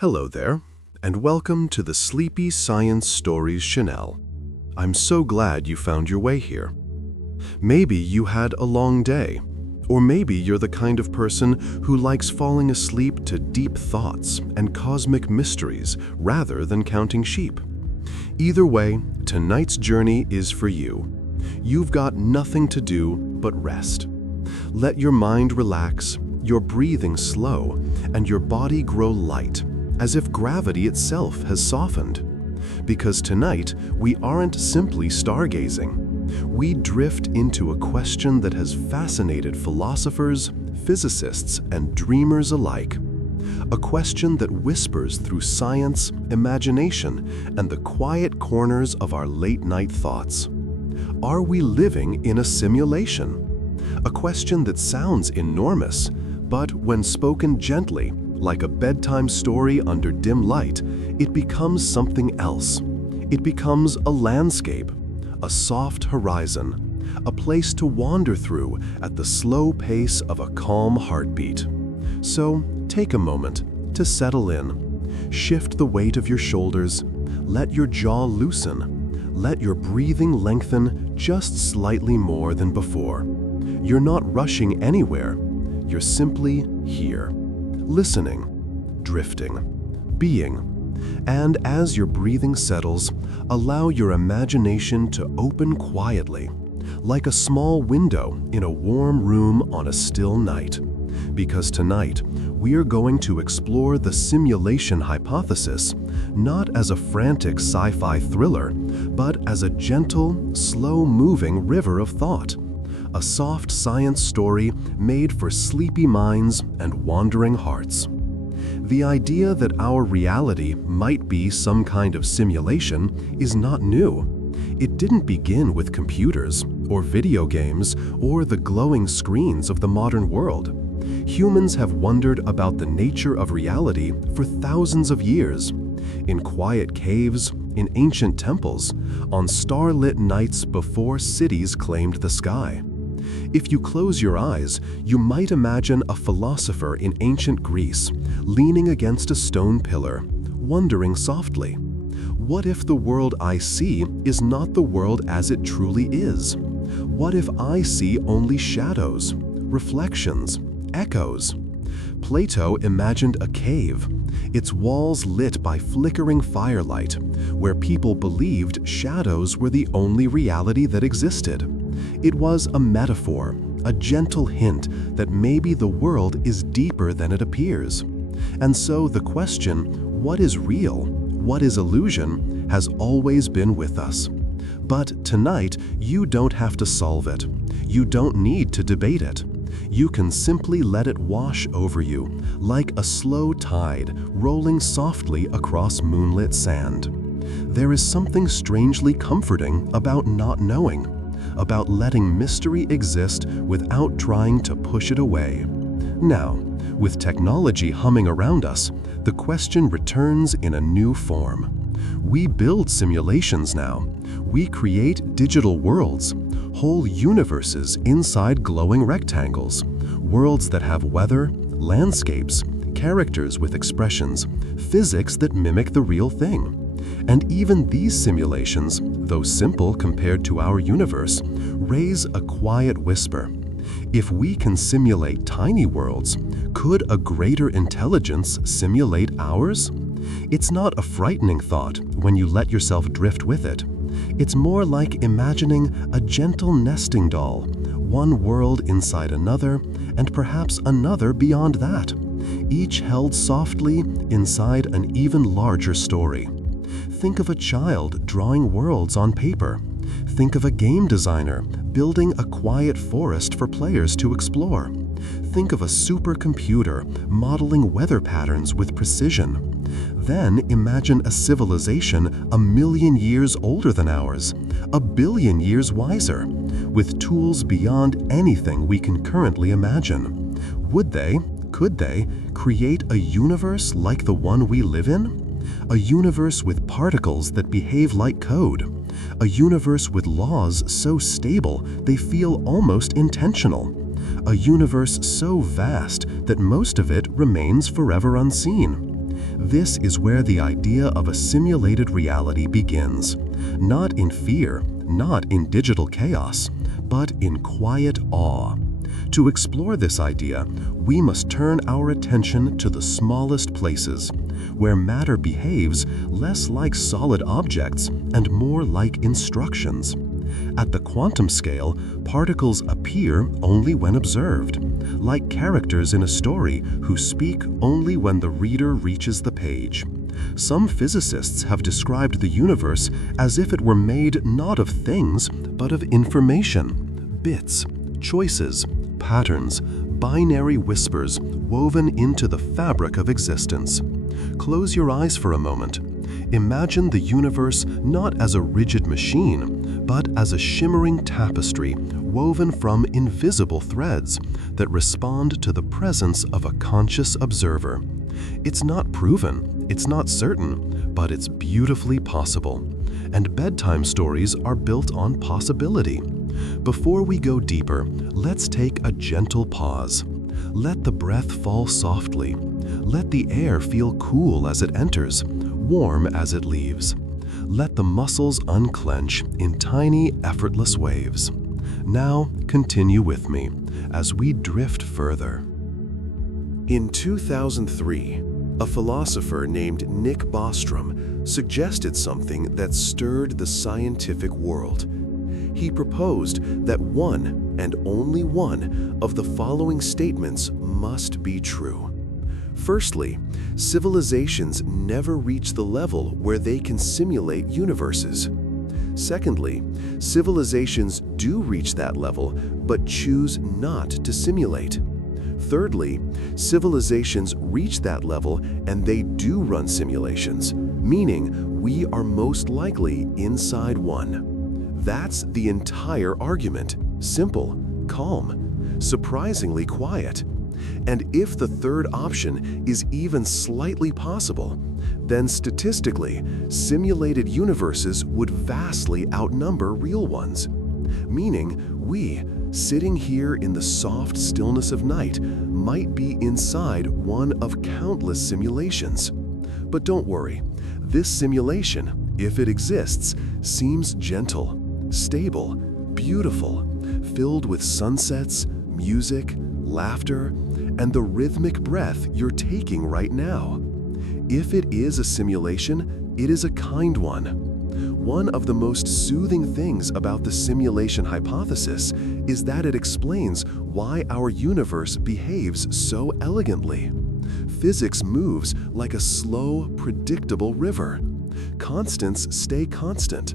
Hello there, and welcome to the Sleepy Science Stories Chanel. I'm so glad you found your way here. Maybe you had a long day, or maybe you're the kind of person who likes falling asleep to deep thoughts and cosmic mysteries rather than counting sheep. Either way, tonight's journey is for you. You've got nothing to do but rest. Let your mind relax, your breathing slow, and your body grow light, as if gravity itself has softened. Because tonight, we aren't simply stargazing. We drift into a question that has fascinated philosophers, physicists, and dreamers alike. A question that whispers through science, imagination, and the quiet corners of our late-night thoughts. Are we living in a simulation? A question that sounds enormous, but when spoken gently, like a bedtime story under dim light, it becomes something else. It becomes a landscape, a soft horizon, a place to wander through at the slow pace of a calm heartbeat. So, take a moment to settle in. Shift the weight of your shoulders, let your jaw loosen. Let your breathing lengthen just slightly more than before. You're not rushing anywhere. You're simply here, listening, drifting, being. And as your breathing settles, allow your imagination to open quietly, like a small window in a warm room on a still night. Because tonight, we are going to explore the simulation hypothesis, not as a frantic sci-fi thriller, but as a gentle, slow-moving river of thought. A soft science story made for sleepy minds and wandering hearts. The idea that our reality might be some kind of simulation is not new. It didn't begin with computers, or video games, or the glowing screens of the modern world. Humans have wondered about the nature of reality for thousands of years. In quiet caves, in ancient temples, on starlit nights before cities claimed the sky. If you close your eyes, you might imagine a philosopher in ancient Greece, leaning against a stone pillar, wondering softly, what if the world I see is not the world as it truly is? What if I see only shadows, reflections, echoes? Plato imagined a cave, its walls lit by flickering firelight, where people believed shadows were the only reality that existed. It was a metaphor, a gentle hint that maybe the world is deeper than it appears. And so the question, what is real, what is illusion, has always been with us. But tonight, you don't have to solve it. You don't need to debate it. You can simply let it wash over you, like a slow tide rolling softly across moonlit sand. There is something strangely comforting about not knowing, about letting mystery exist without trying to push it away. Now, with technology humming around us, the question returns in a new form. We build simulations now. We create digital worlds, whole universes inside glowing rectangles, worlds that have weather, landscapes, characters with expressions, physics that mimic the real thing. And even these simulations, though simple compared to our universe, raise a quiet whisper. If we can simulate tiny worlds, could a greater intelligence simulate ours? It's not a frightening thought when you let yourself drift with it. It's more like imagining a gentle nesting doll, one world inside another, and perhaps another beyond that, each held softly inside an even larger story. Think of a child drawing worlds on paper. Think of a game designer building a quiet forest for players to explore. Think of a supercomputer modeling weather patterns with precision. Then imagine a civilization 1,000,000 years older than ours, 1,000,000,000 years wiser, with tools beyond anything we can currently imagine. Could they create a universe like the one we live in? A universe with particles that behave like code. A universe with laws so stable they feel almost intentional. A universe so vast that most of it remains forever unseen. This is where the idea of a simulated reality begins. Not in fear, not in digital chaos, but in quiet awe. To explore this idea, we must turn our attention to the smallest places, where matter behaves less like solid objects and more like instructions. At the quantum scale, particles appear only when observed, like characters in a story who speak only when the reader reaches the page. Some physicists have described the universe as if it were made not of things, but of information, bits, choices, patterns, binary whispers woven into the fabric of existence. Close your eyes for a moment. Imagine the universe not as a rigid machine, but as a shimmering tapestry woven from invisible threads that respond to the presence of a conscious observer. It's not proven, it's not certain, but it's beautifully possible. And bedtime stories are built on possibility. Before we go deeper, let's take a gentle pause. Let the breath fall softly. Let the air feel cool as it enters, warm as it leaves. Let the muscles unclench in tiny, effortless waves. Now, continue with me as we drift further. In 2003, a philosopher named Nick Bostrom suggested something that stirred the scientific world. He proposed that one and only one of the following statements must be true. Firstly, civilizations never reach the level where they can simulate universes. Secondly, civilizations do reach that level, but choose not to simulate. Thirdly, civilizations reach that level and they do run simulations, meaning we are most likely inside one. That's the entire argument. Simple, calm, surprisingly quiet. And if the third option is even slightly possible, then statistically, simulated universes would vastly outnumber real ones. Meaning, we, sitting here in the soft stillness of night, might be inside one of countless simulations. But don't worry, this simulation, if it exists, seems gentle, stable, beautiful, filled with sunsets, music, laughter, and the rhythmic breath you're taking right now. If it is a simulation, it is a kind one. One of the most soothing things about the simulation hypothesis is that it explains why our universe behaves so elegantly. Physics moves like a slow, predictable river. Constants stay constant.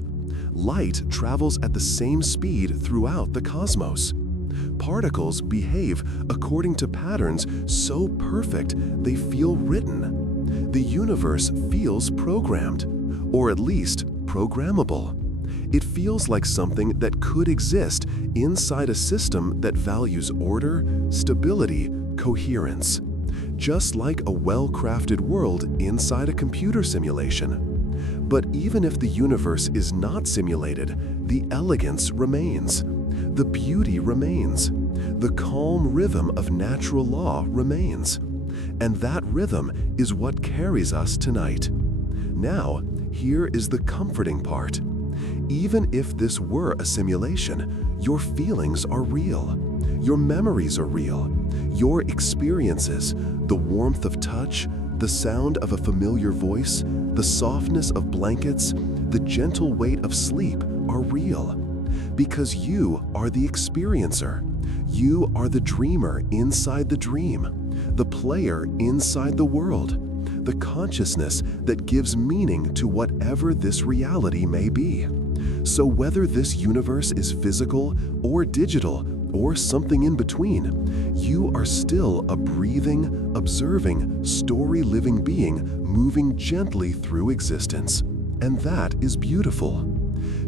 Light travels at the same speed throughout the cosmos. Particles behave according to patterns so perfect they feel written. The universe feels programmed, or at least programmable. It feels like something that could exist inside a system that values order, stability, coherence. Just like a well-crafted world inside a computer simulation. But even if the universe is not simulated, the elegance remains. The beauty remains. The calm rhythm of natural law remains. And that rhythm is what carries us tonight. Now, here is the comforting part. Even if this were a simulation, your feelings are real. Your memories are real. Your experiences, the warmth of touch, the sound of a familiar voice, the softness of blankets, the gentle weight of sleep are real. Because you are the experiencer. You are the dreamer inside the dream, the player inside the world, the consciousness that gives meaning to whatever this reality may be. So whether this universe is physical or digital or something in between, you are still a breathing, observing, story-living being moving gently through existence. And that is beautiful.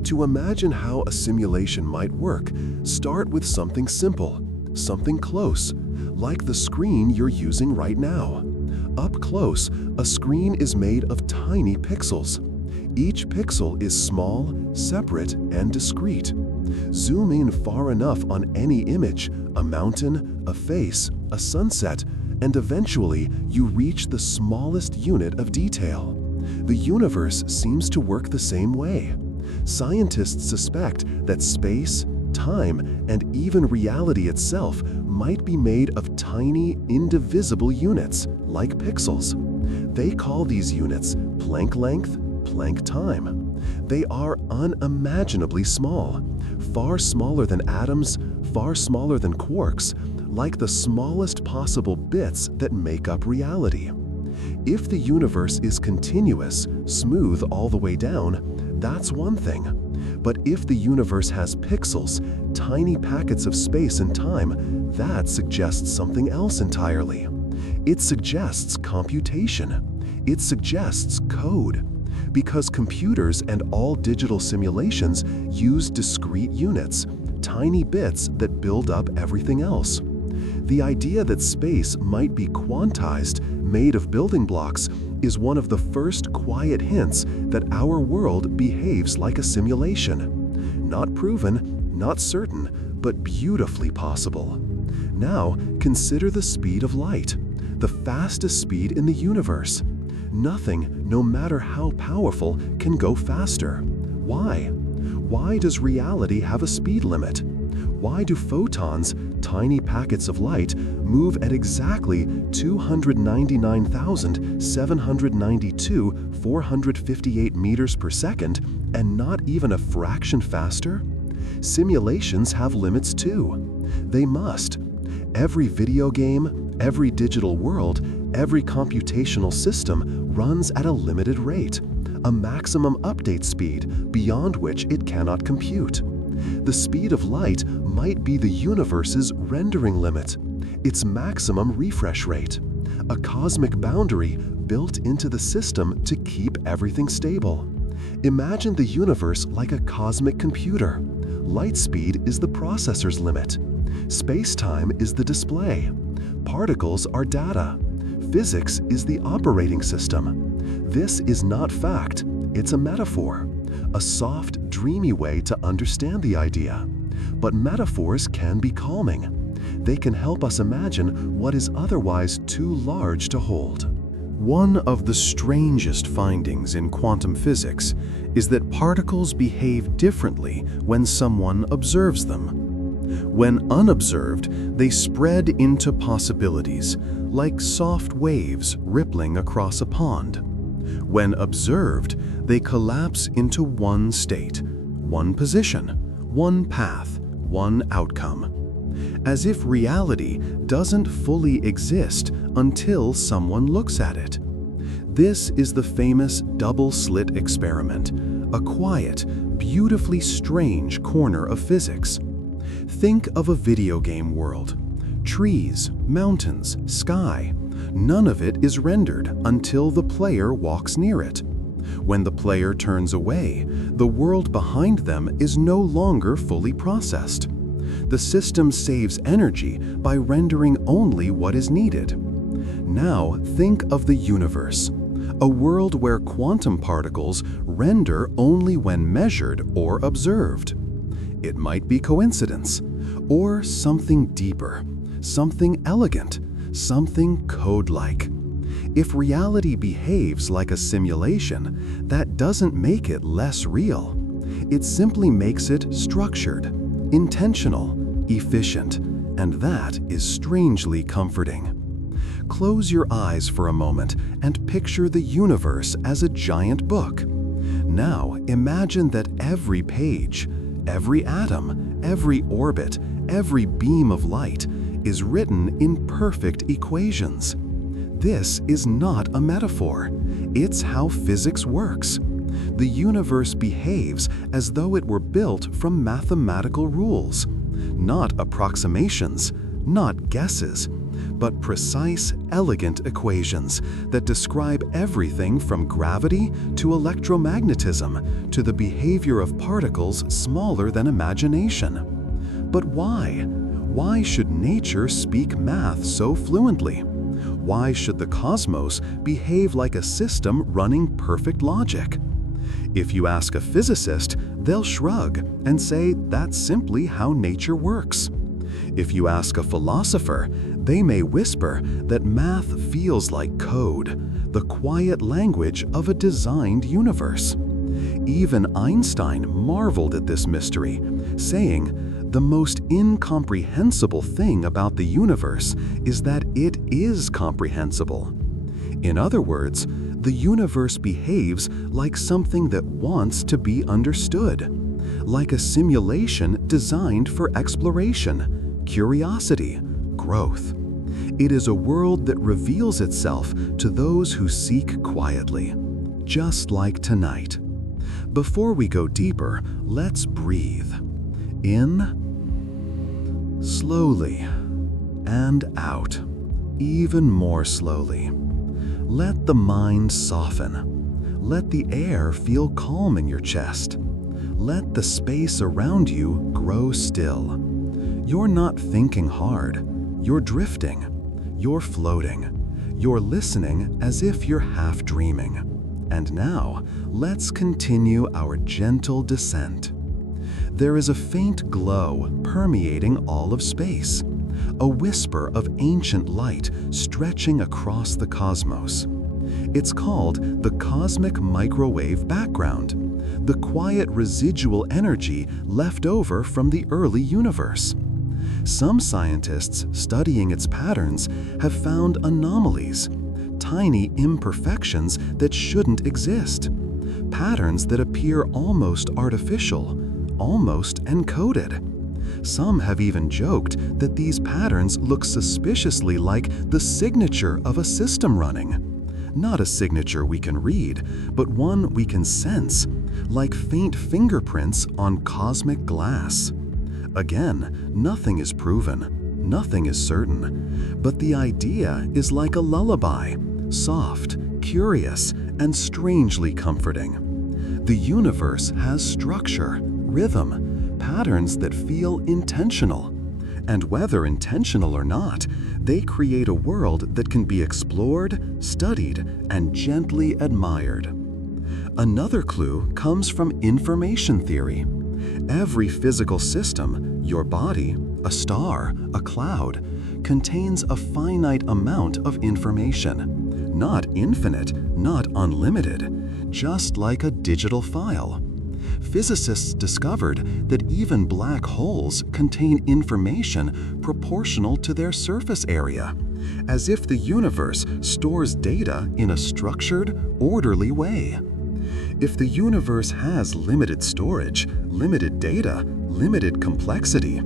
To imagine how a simulation might work, start with something simple, something close, like the screen you're using right now. Up close, a screen is made of tiny pixels. Each pixel is small, separate, and discrete. Zoom in far enough on any image, a mountain, a face, a sunset, and eventually you reach the smallest unit of detail. The universe seems to work the same way. Scientists suspect that space, time, and even reality itself might be made of tiny, indivisible units, like pixels. They call these units Planck length, Planck time. They are unimaginably small, far smaller than atoms, far smaller than quarks, like the smallest possible bits that make up reality. If the universe is continuous, smooth all the way down, that's one thing. But if the universe has pixels, tiny packets of space and time, that suggests something else entirely. It suggests computation. It suggests code. Because computers and all digital simulations use discrete units, tiny bits that build up everything else. The idea that space might be quantized, made of building blocks, is one of the first quiet hints that our world behaves like a simulation. Not proven, not certain, but beautifully possible. Now, consider the speed of light, the fastest speed in the universe. Nothing, no matter how powerful, can go faster. Why? Why does reality have a speed limit? Why do photons, tiny packets of light, move at exactly 299,792,458 meters per second and not even a fraction faster? Simulations have limits too. They must. Every video game, every digital world, every computational system runs at a limited rate, a maximum update speed beyond which it cannot compute. The speed of light might be the universe's rendering limit, its maximum refresh rate, a cosmic boundary built into the system to keep everything stable. Imagine the universe like a cosmic computer. Light speed is the processor's limit. Space-time is the display. Particles are data. Physics is the operating system. This is not fact, it's a metaphor. A soft, dreamy way to understand the idea. But metaphors can be calming. They can help us imagine what is otherwise too large to hold. One of the strangest findings in quantum physics is that particles behave differently when someone observes them. When unobserved, they spread into possibilities, like soft waves rippling across a pond. When observed, they collapse into one state, one position, one path, one outcome. As if reality doesn't fully exist until someone looks at it. This is the famous double-slit experiment, a quiet, beautifully strange corner of physics. Think of a video game world. Trees, mountains, sky. None of it is rendered until the player walks near it. When the player turns away, the world behind them is no longer fully processed. The system saves energy by rendering only what is needed. Now think of the universe, a world where quantum particles render only when measured or observed. It might be coincidence, or something deeper, something elegant, something code-like. If reality behaves like a simulation, that doesn't make it less real. It simply makes it structured, intentional, efficient, and that is strangely comforting. Close your eyes for a moment and picture the universe as a giant book. Now imagine that every page, every atom, every orbit, every beam of light is written in perfect equations. This is not a metaphor. It's how physics works. The universe behaves as though it were built from mathematical rules. Not approximations, not guesses, but precise, elegant equations that describe everything from gravity to electromagnetism to the behavior of particles smaller than imagination. But why? Why should nature speak math so fluently? Why should the cosmos behave like a system running perfect logic? If you ask a physicist, they'll shrug and say that's simply how nature works. If you ask a philosopher, They may whisper that math feels like code, the quiet language of a designed universe. Even Einstein marveled at this mystery, saying, "The most incomprehensible thing about the universe is that it is comprehensible." In other words, the universe behaves like something that wants to be understood, like a simulation designed for exploration, curiosity, growth. It is a world that reveals itself to those who seek quietly, just like tonight. Before we go deeper, let's breathe. In, slowly, and out, even more slowly. Let the mind soften. Let the air feel calm in your chest. Let the space around you grow still. You're not thinking hard. You're drifting. You're floating. You're listening as if you're half dreaming. And now, let's continue our gentle descent. There is a faint glow permeating all of space, a whisper of ancient light stretching across the cosmos. It's called the cosmic microwave background, the quiet residual energy left over from the early universe. Some scientists studying its patterns have found anomalies, tiny imperfections that shouldn't exist, patterns that appear almost artificial, almost encoded. Some have even joked that these patterns look suspiciously like the signature of a system running. Not a signature we can read, but one we can sense, like faint fingerprints on cosmic glass. Again, nothing is proven, nothing is certain, but the idea is like a lullaby, soft, curious, and strangely comforting. The universe has structure, rhythm, patterns that feel intentional. And whether intentional or not, they create a world that can be explored, studied, and gently admired. Another clue comes from information theory. Every physical system, your body, a star, a cloud, contains a finite amount of information. Not infinite, not unlimited, just like a digital file. Physicists discovered that even black holes contain information proportional to their surface area, as if the universe stores data in a structured, orderly way. If the universe has limited storage, limited data, limited complexity,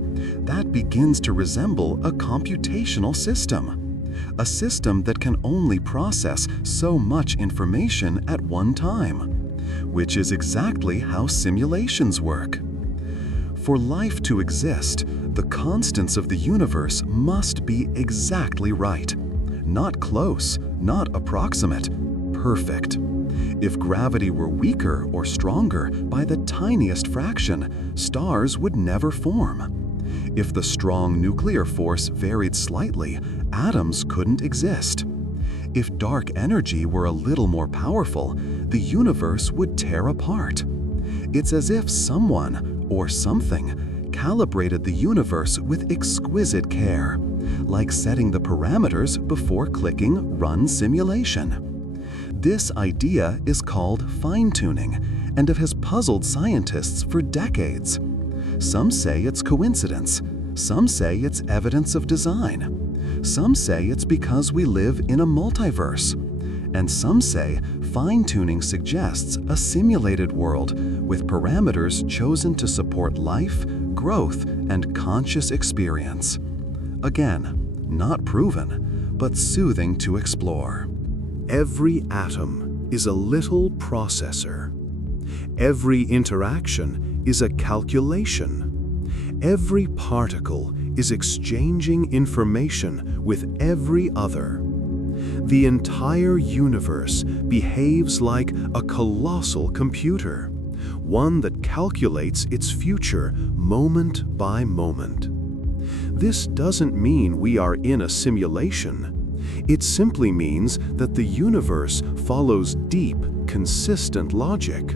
that begins to resemble a computational system. A system that can only process so much information at one time, which is exactly how simulations work. For life to exist, the constants of the universe must be exactly right. Not close, not approximate, perfect. If gravity were weaker or stronger by the tiniest fraction, stars would never form. If the strong nuclear force varied slightly, atoms couldn't exist. If dark energy were a little more powerful, the universe would tear apart. It's as if someone, or something, calibrated the universe with exquisite care, like setting the parameters before clicking Run Simulation. This idea is called fine-tuning, and it has puzzled scientists for decades. Some say it's coincidence. Some say it's evidence of design. Some say it's because we live in a multiverse. And some say fine-tuning suggests a simulated world with parameters chosen to support life, growth, and conscious experience. Again, not proven, but soothing to explore. Every atom is a little processor. Every interaction is a calculation. Every particle is exchanging information with every other. The entire universe behaves like a colossal computer, one that calculates its future moment by moment. This doesn't mean we are in a simulation. It simply means that the universe follows deep, consistent logic.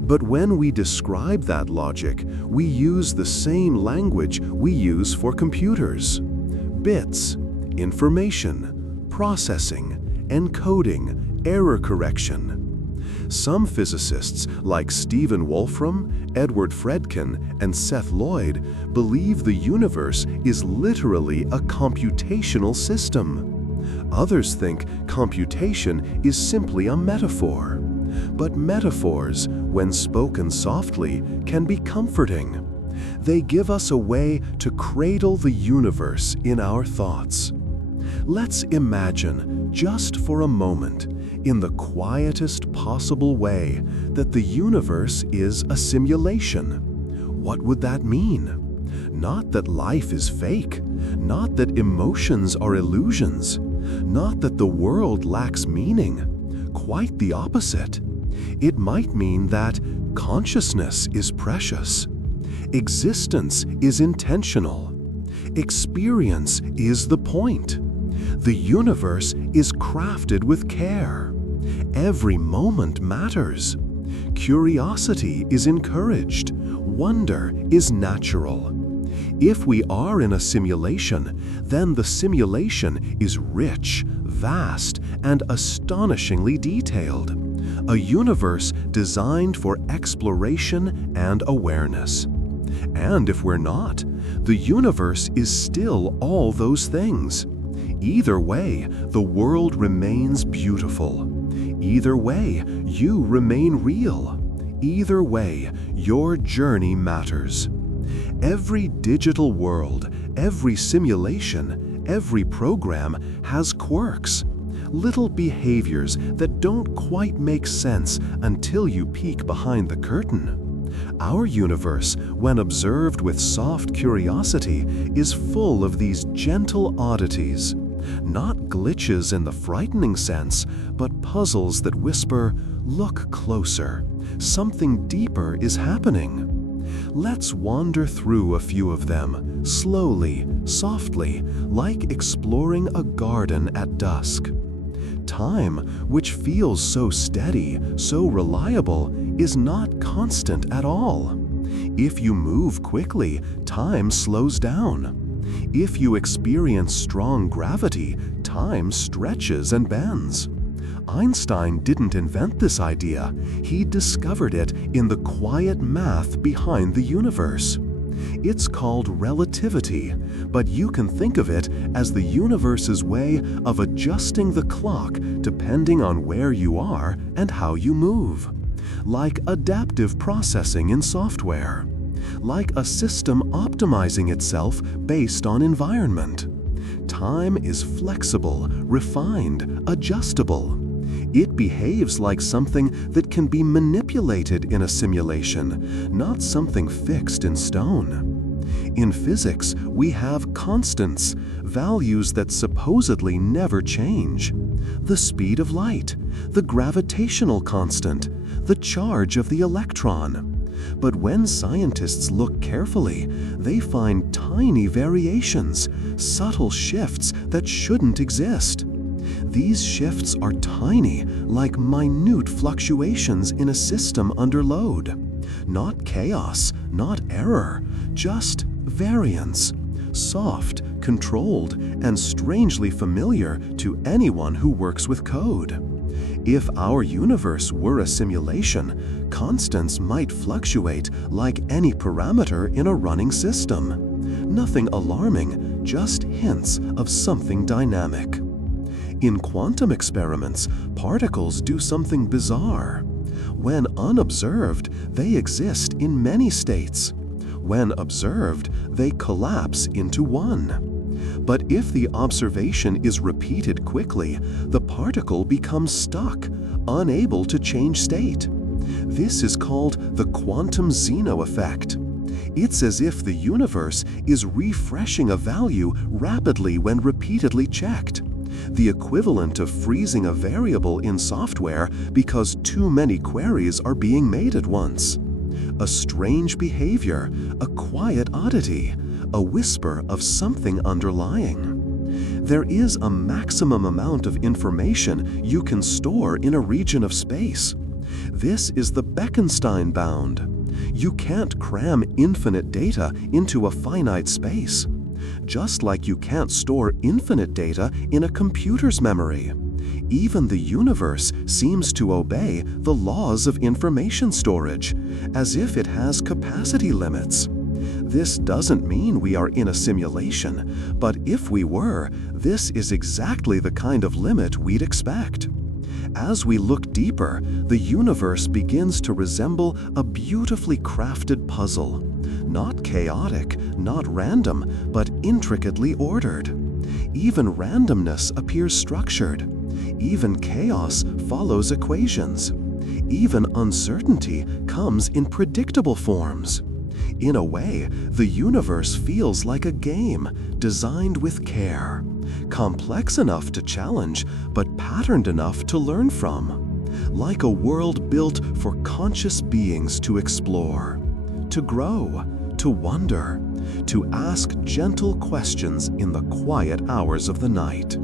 But when we describe that logic, we use the same language we use for computers. Bits, information, processing, encoding, error correction. Some physicists, like Stephen Wolfram, Edward Fredkin, and Seth Lloyd, believe the universe is literally a computational system. Others think computation is simply a metaphor. But metaphors, when spoken softly, can be comforting. They give us a way to cradle the universe in our thoughts. Let's imagine, just for a moment, in the quietest possible way, that the universe is a simulation. What would that mean? Not that life is fake, not that emotions are illusions, not that the world lacks meaning. Quite the opposite. It might mean that consciousness is precious, existence is intentional, experience is the point. The universe is crafted with care. Every moment matters. Curiosity is encouraged. Wonder is natural. If we are in a simulation, then the simulation is rich, vast, and astonishingly detailed. A universe designed for exploration and awareness. And if we're not, the universe is still all those things. Either way, the world remains beautiful. Either way, you remain real. Either way, your journey matters. Every digital world, every simulation, every program has quirks. Little behaviors that don't quite make sense until you peek behind the curtain. Our universe, when observed with soft curiosity, is full of these gentle oddities. Not glitches in the frightening sense, but puzzles that whisper, "Look closer. Something deeper is happening." Let's wander through a few of them, slowly, softly, like exploring a garden at dusk. Time, which feels so steady, so reliable, is not constant at all. If you move quickly, time slows down. If you experience strong gravity, time stretches and bends. Einstein didn't invent this idea. He discovered it in the quiet math behind the universe. It's called relativity, but you can think of it as the universe's way of adjusting the clock depending on where you are and how you move. Like adaptive processing in software. Like a system optimizing itself based on environment. Time is flexible, refined, adjustable. It behaves like something that can be manipulated in a simulation, not something fixed in stone. In physics, we have constants, values that supposedly never change. The speed of light, the gravitational constant, the charge of the electron. But when scientists look carefully, they find tiny variations, subtle shifts that shouldn't exist. These shifts are tiny, like minute fluctuations in a system under load. Not chaos, not error, just variance. Soft, controlled, and strangely familiar to anyone who works with code. If our universe were a simulation, constants might fluctuate like any parameter in a running system. Nothing alarming, just hints of something dynamic. In quantum experiments, particles do something bizarre. When unobserved, they exist in many states. When observed, they collapse into one. But if the observation is repeated quickly, the particle becomes stuck, unable to change state. This is called the quantum Zeno effect. It's as if the universe is refreshing a value rapidly when repeatedly checked. The equivalent of freezing a variable in software because too many queries are being made at once. A strange behavior, a quiet oddity, a whisper of something underlying. There is a maximum amount of information you can store in a region of space. This is the Bekenstein bound. You can't cram infinite data into a finite space. Just like you can't store infinite data in a computer's memory. Even the universe seems to obey the laws of information storage, as if it has capacity limits. This doesn't mean we are in a simulation, but if we were, this is exactly the kind of limit we'd expect. As we look deeper, the universe begins to resemble a beautifully crafted puzzle. Not chaotic, not random, but intricately ordered. Even randomness appears structured. Even chaos follows equations. Even uncertainty comes in predictable forms. In a way, the universe feels like a game designed with care. Complex enough to challenge, but patterned enough to learn from. Like a world built for conscious beings to explore, to grow, to wonder, to ask gentle questions in the quiet hours of the night.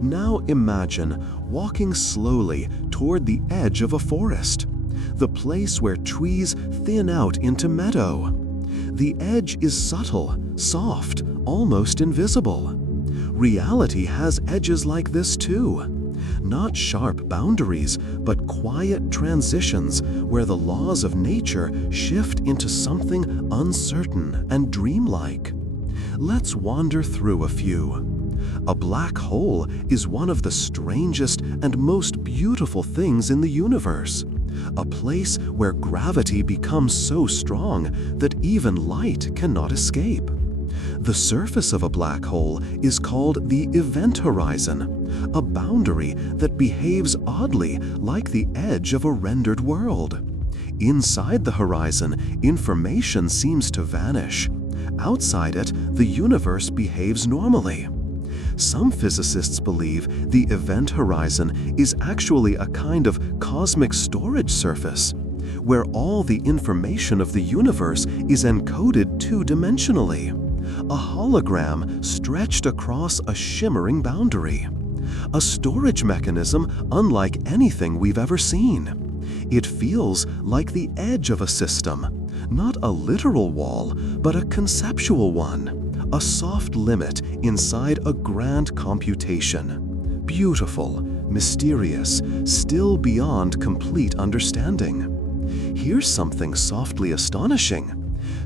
Now imagine walking slowly toward the edge of a forest, the place where trees thin out into meadow. The edge is subtle, soft, almost invisible. Reality has edges like this too. Not sharp boundaries, but quiet transitions where the laws of nature shift into something uncertain and dreamlike. Let's wander through a few. A black hole is one of the strangest and most beautiful things in the universe. A place where gravity becomes so strong that even light cannot escape. The surface of a black hole is called the event horizon, a boundary that behaves oddly like the edge of a rendered world. Inside the horizon, information seems to vanish. Outside it, the universe behaves normally. Some physicists believe the event horizon is actually a kind of cosmic storage surface, where all the information of the universe is encoded two-dimensionally. A hologram stretched across a shimmering boundary. A storage mechanism unlike anything we've ever seen. It feels like the edge of a system, not a literal wall, but a conceptual one. A soft limit inside a grand computation. Beautiful, mysterious, still beyond complete understanding. Here's something softly astonishing.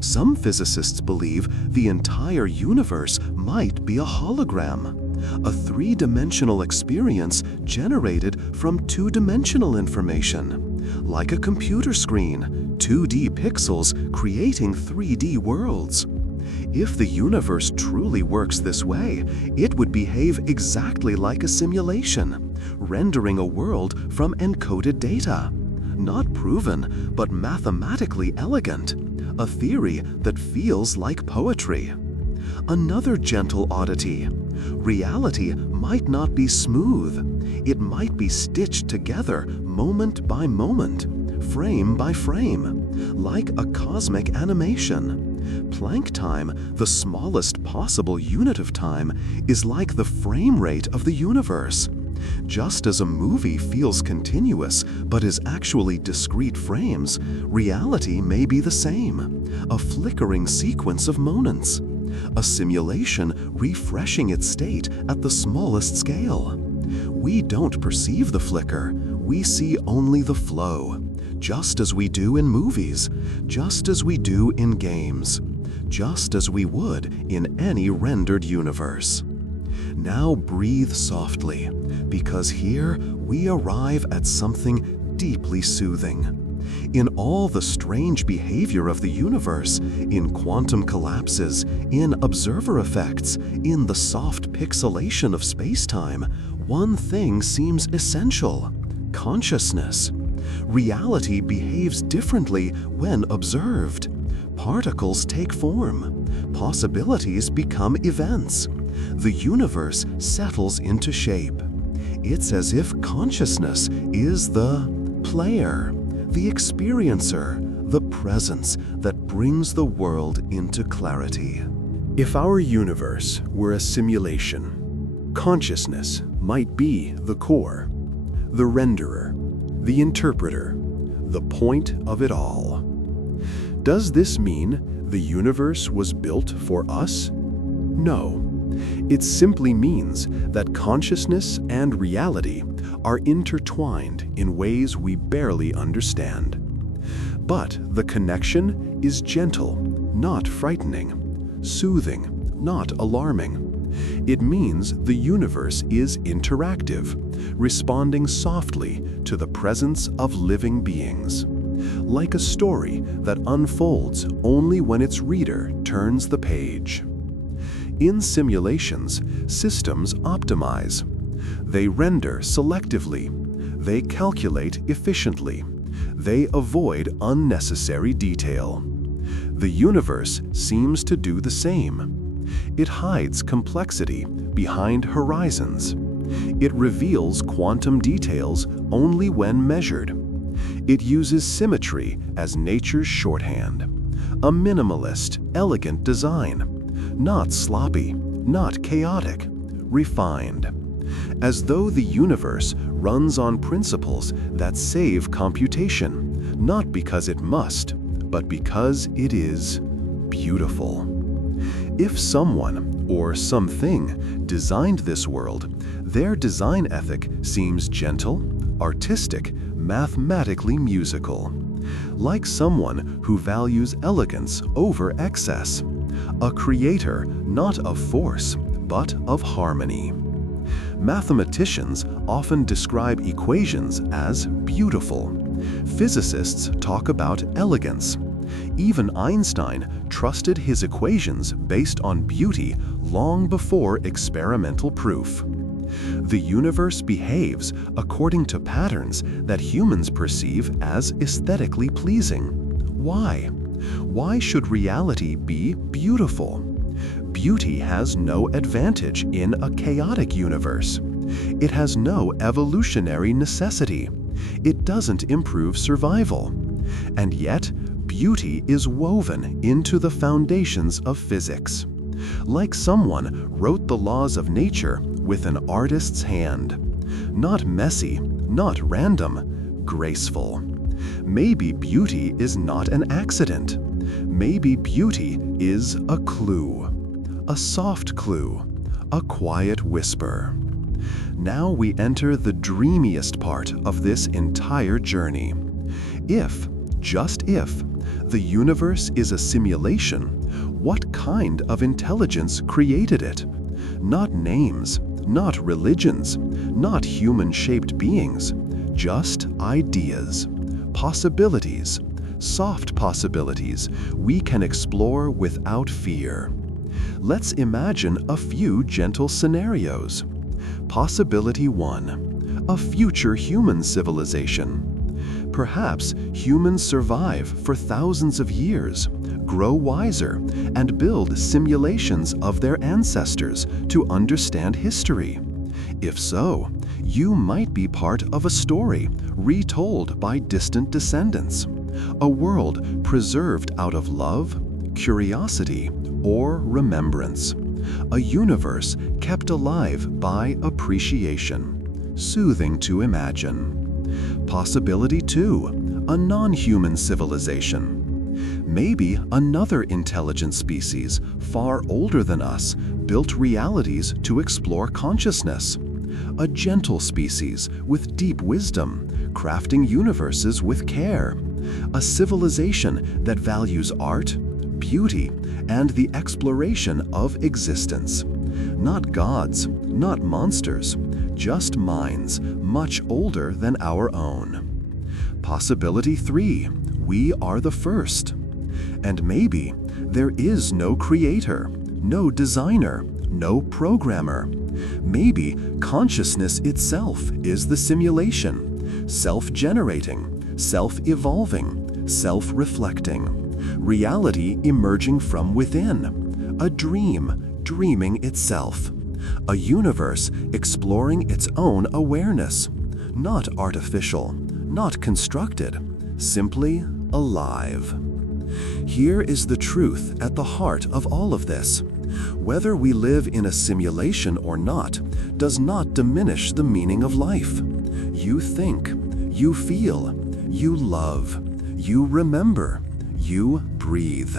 Some physicists believe the entire universe might be a hologram, a three-dimensional experience generated from two-dimensional information. Like a computer screen, 2D pixels creating 3D worlds. If the universe truly works this way, it would behave exactly like a simulation, rendering a world from encoded data. Not proven, but mathematically elegant. A theory that feels like poetry. Another gentle oddity. Reality might not be smooth. It might be stitched together moment by moment, frame by frame, like a cosmic animation. Planck time, the smallest possible unit of time, is like the frame rate of the universe. Just as a movie feels continuous but is actually discrete frames, reality may be the same, a flickering sequence of moments, a simulation refreshing its state at the smallest scale. We don't perceive the flicker, we see only the flow, just as we do in movies, just as we do in games, just as we would in any rendered universe. Now breathe softly, because here we arrive at something deeply soothing. In all the strange behavior of the universe, in quantum collapses, in observer effects, in the soft pixelation of space-time, one thing seems essential: consciousness. Reality behaves differently when observed. Particles take form. Possibilities become events. The universe settles into shape. It's as if consciousness is the player, the experiencer, the presence that brings the world into clarity. If our universe were a simulation, consciousness might be the core, the renderer, the interpreter, the point of it all. Does this mean the universe was built for us? No. It simply means that consciousness and reality are intertwined in ways we barely understand. But the connection is gentle, not frightening, soothing, not alarming. It means the universe is interactive, responding softly to the presence of living beings. Like a story that unfolds only when its reader turns the page. In simulations, systems optimize. They render selectively. They calculate efficiently. They avoid unnecessary detail. The universe seems to do the same. It hides complexity behind horizons. It reveals quantum details only when measured. It uses symmetry as nature's shorthand. A minimalist, elegant design. Not sloppy, not chaotic, refined. As though the universe runs on principles that save computation, not because it must, but because it is beautiful. If someone or something designed this world, their design ethic seems gentle, artistic, mathematically musical. Like someone who values elegance over excess. A creator not of force, but of harmony. Mathematicians often describe equations as beautiful. Physicists talk about elegance. Even Einstein trusted his equations based on beauty long before experimental proof. The universe behaves according to patterns that humans perceive as aesthetically pleasing. Why? Why should reality be beautiful? Beauty has no advantage in a chaotic universe. It has no evolutionary necessity. It doesn't improve survival. And yet, beauty is woven into the foundations of physics. Like someone wrote the laws of nature with an artist's hand. Not messy, not random, graceful. Maybe beauty is not an accident. Maybe beauty is a clue. A soft clue. A quiet whisper. Now we enter the dreamiest part of this entire journey. If, just if, the universe is a simulation, what kind of intelligence created it? Not names, not religions, not human-shaped beings, just ideas, possibilities, soft possibilities we can explore without fear. Let's imagine a few gentle scenarios. Possibility 1. A future human civilization. Perhaps humans survive for thousands of years, grow wiser, and build simulations of their ancestors to understand history. If so, you might be part of a story retold by distant descendants. A world preserved out of love, curiosity, or remembrance. A universe kept alive by appreciation. Soothing to imagine. Possibility 2. A non-human civilization. Maybe another intelligent species, far older than us, built realities to explore consciousness. A gentle species with deep wisdom, crafting universes with care. A civilization that values art, beauty, and the exploration of existence. Not gods, not monsters, just minds much older than our own. Possibility 3. We are the first. And maybe there is no creator, no designer, no programmer. Maybe consciousness itself is the simulation, self-generating, self-evolving, self-reflecting. Reality emerging from within. A dream, dreaming itself. A universe exploring its own awareness. Not artificial, not constructed, simply alive. Here is the truth at the heart of all of this. Whether we live in a simulation or not does not diminish the meaning of life. You think, you feel, you love, you remember, you breathe.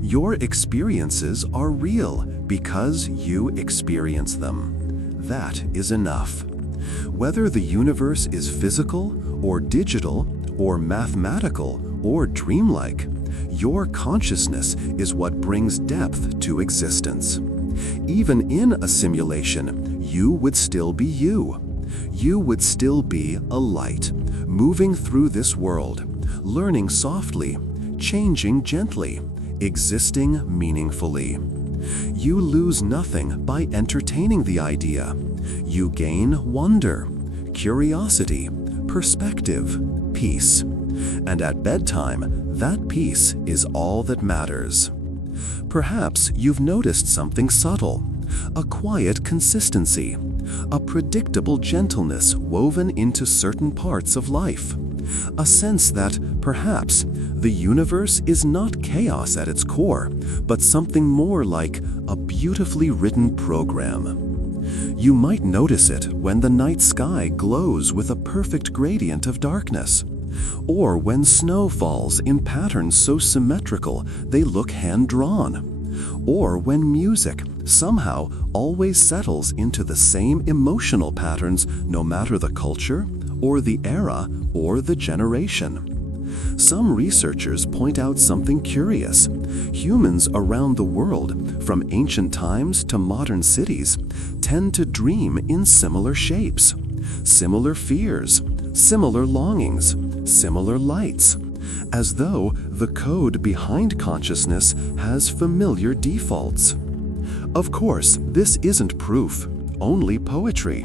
Your experiences are real because you experience them. That is enough. Whether the universe is physical or digital or mathematical or dreamlike, your consciousness is what brings depth to existence. Even in a simulation, you would still be you. You would still be a light, moving through this world, learning softly, changing gently, existing meaningfully. You lose nothing by entertaining the idea. You gain wonder, curiosity, perspective, peace. And at bedtime, that peace is all that matters. Perhaps you've noticed something subtle, a quiet consistency, a predictable gentleness woven into certain parts of life, a sense that perhaps the universe is not chaos at its core, but something more like a beautifully written program. You might notice it when the night sky glows with a perfect gradient of darkness, or when snow falls in patterns so symmetrical they look hand-drawn, or when music somehow always settles into the same emotional patterns no matter the culture, or the era, or the generation. Some researchers point out something curious. Humans around the world, from ancient times to modern cities, tend to dream in similar shapes, similar fears, similar longings, similar lights, as though the code behind consciousness has familiar defaults. Of course, this isn't proof, only poetry.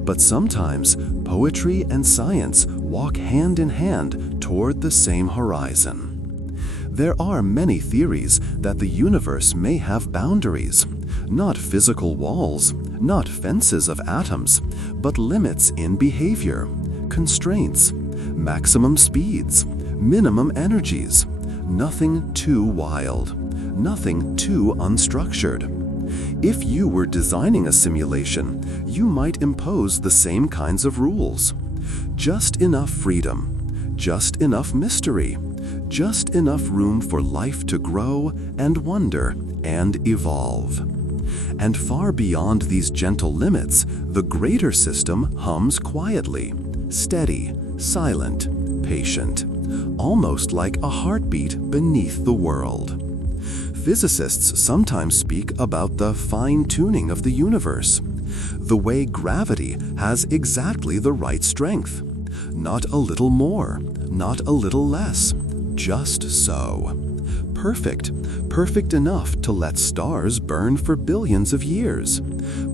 But sometimes poetry and science walk hand in hand toward the same horizon. There are many theories that the universe may have boundaries, not physical walls, not fences of atoms, but limits in behavior, constraints, maximum speeds, minimum energies, nothing too wild, nothing too unstructured. If you were designing a simulation, you might impose the same kinds of rules. Just enough freedom, just enough mystery, just enough room for life to grow and wonder and evolve. And far beyond these gentle limits, the greater system hums quietly, steady, silent, patient, almost like a heartbeat beneath the world. Physicists sometimes speak about the fine-tuning of the universe, the way gravity has exactly the right strength. Not a little more, not a little less, just so. Perfect, perfect enough to let stars burn for billions of years,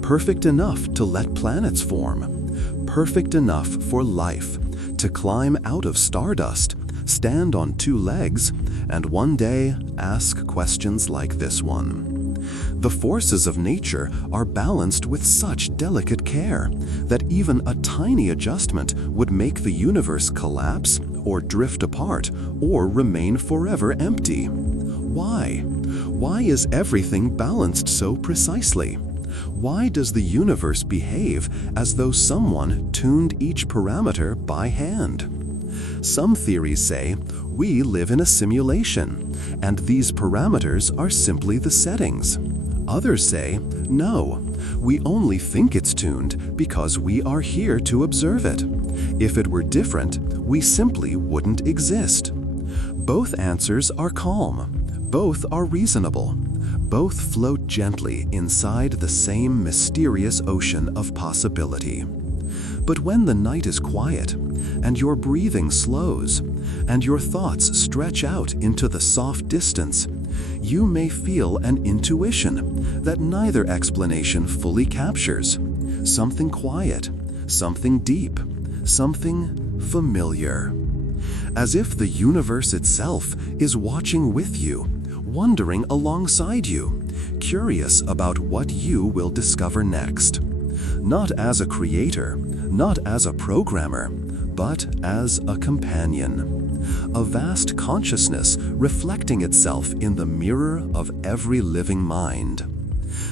perfect enough to let planets form, perfect enough for life to climb out of stardust, stand on two legs, and one day ask questions like this one. The forces of nature are balanced with such delicate care that even a tiny adjustment would make the universe collapse or drift apart or remain forever empty. Why? Why is everything balanced so precisely? Why does the universe behave as though someone tuned each parameter by hand? Some theories say we live in a simulation, and these parameters are simply the settings. Others say, no, we only think it's tuned because we are here to observe it. If it were different, we simply wouldn't exist. Both answers are calm. Both are reasonable. Both float gently inside the same mysterious ocean of possibility. But when the night is quiet, and your breathing slows, and your thoughts stretch out into the soft distance, you may feel an intuition that neither explanation fully captures. Something quiet, something deep, something familiar. As if the universe itself is watching with you, wondering alongside you, curious about what you will discover next. Not as a creator, not as a programmer, but as a companion. A vast consciousness reflecting itself in the mirror of every living mind.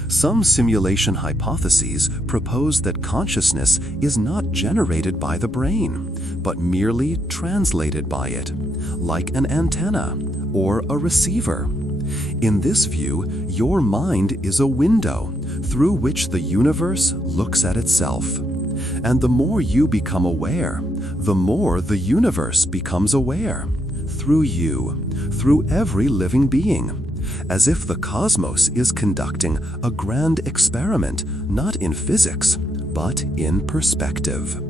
Some simulation hypotheses propose that consciousness is not generated by the brain, but merely translated by it, like an antenna or a receiver. In this view, your mind is a window through which the universe looks at itself. And the more you become aware, the more the universe becomes aware. Through you, through every living being. As if the cosmos is conducting a grand experiment, not in physics, but in perspective.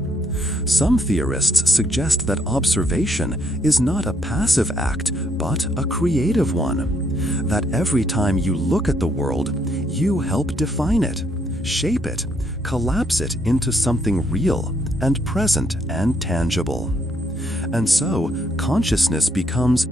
Some theorists suggest that observation is not a passive act, but a creative one. That every time you look at the world, you help define it, shape it, collapse it into something real and present and tangible. And so, consciousness becomes